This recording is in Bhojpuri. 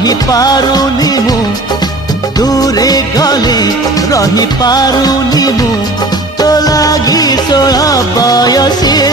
रही पारुनी मु दूरे गले रही पारुनी मु तो लागी 16 बयसी